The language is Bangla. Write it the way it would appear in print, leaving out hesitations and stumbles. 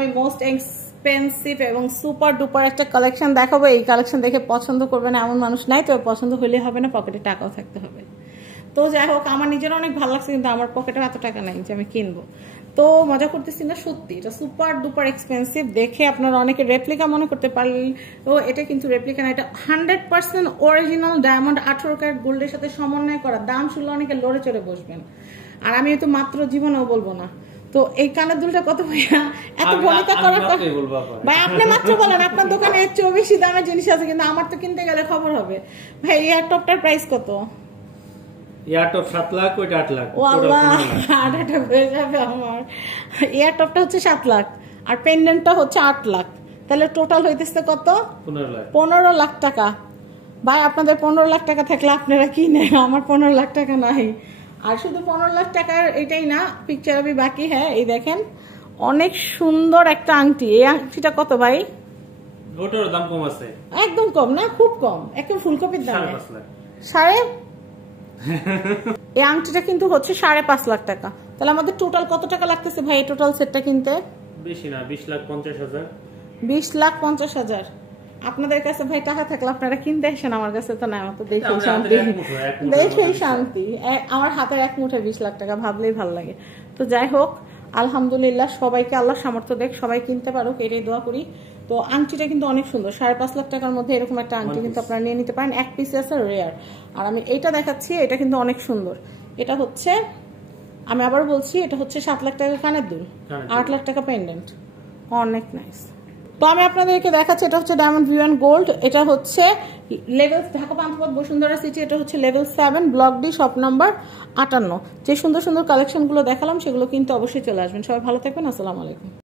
আমি মোস্ট এক্সপেন্সিভ এবং সুপার ডুপার একটা কালেকশন দেখাবো। এই কালেকশন দেখে পছন্দ করবে না এমন মানুষ নাই, তবে পছন্দ হলে হবে না, পকেটে টাকাও থাকতে হবে। তো যাই হোক, আমার নিজের অনেক ভালো লাগছে, কিন্তু আমার পকেটে এত টাকা নাই যে আমি কিনবো। তো মজা করতেছি না, সত্যি এটা সুপার ডুপার এক্সপেন্সিভ। দেখে আপনারা অনেকে রেপ্লিকা মনে করতে পারলেন, তো এটা কিন্তু রেপ্লিকা না, এটা 100% অরিজিনাল ডায়মন্ড 18 ক্যারেট গোল্ডের সাথে সমন্বয় করা। দাম শুনলে অনেকে লড়ে চড়ে বসবেন, আর আমি তো মাত্র জীবনেও বলবো না। তো এই কানের দুলটা কত ভাইয়া? এত বলিতা করার ভাই আপনি মাত্র বলেন, আপনার দোকানে এর চেয়ে বেশি দামের জিনিস আছে, কিন্তু আমার তো কিনতে গেলে খবর হবে। ভাই এয়ার টপটার প্রাইস কত? এয়ার টপ 7 লাখ, ওইটা 8 লাখ। ও আল্লাহ, আটাটা হয়ে যাবে আমার। এয়ার টপটা হচ্ছে 7 লাখ আর পেন্ডেন্টটা হচ্ছে 8 লাখ, তাহলে টোটাল হইতেছে কত? 15 লাখ টাকা। ভাই আপনাদের 15 লাখ টাকা থাকলে আপনারা কিনে, আমার 15 লাখ টাকা নাই। আর শুধু 15 লাখ টাকার এটাই না, পিকচার আমি বাকি। হ্যাঁ এই দেখেন অনেক সুন্দর একটা আংটি। এই আংটিটা কত ভাই? ওটার দাম কম আছে, একদম কম না, খুব কম, একদম ফুলকপির দাম। 5.5 লাখ। এই আংটিটা কিন্তু হচ্ছে 5.5 লাখ টাকা। তাহলে আমাদের টোটাল কত টাকা লাগতেছে ভাই এই টোটাল সেটটা কিনতে? বেশি না, 20,50,000। 20,50,000। আপনাদের কাছে ভাই টাকা থাকলে আপনারা কিনতে আসেন, আমার কাছে তো না। আমার তো দেখেই শান্তি, দেখেই শান্তি। আমার হাতের এক মুঠে 20 লাখ টাকা, ভাবলেই ভালো লাগে। তো যাই হোক, আলহামদুলিল্লাহ, সবাইকে আল্লাহ সামর্থ্য দেখ, সবাই কিনতে পারুক, এটাই দোয়া করি। তো আংটিটা কিন্তু অনেক সুন্দর, 5.5 লাখ টাকার মধ্যে এরকম একটা আংটি কিন্তু আপনারা নিয়ে নিতে পারেন। এক পিসে আছে, রেয়ার। আর আমি এইটা দেখাচ্ছি, এটা কিন্তু অনেক সুন্দর। এটা হচ্ছে, আমি আবার বলছি, এটা হচ্ছে 7 লাখ টাকা কানের দুল, 8 লাখ টাকা পেন্ডেন্ট, অনেক নাইস। তো আমি আপনাদেরকে দেখাচ্ছি, এটা হচ্ছে ডায়মন্ড ভিউ অ্যান্ড গোল্ড। এটা হচ্ছে লেভেল ঢাকা পান্থপথ বসুন্ধরা সিটি, এটা হচ্ছে level 7 block D shop number 58। যে সুন্দর সুন্দর কালেকশনগুলো দেখালাম সেগুলো কিন্তু অবশ্যই চলে আসবেন। সবাই ভালো থাকবেন, আসসালামু আলাইকুম।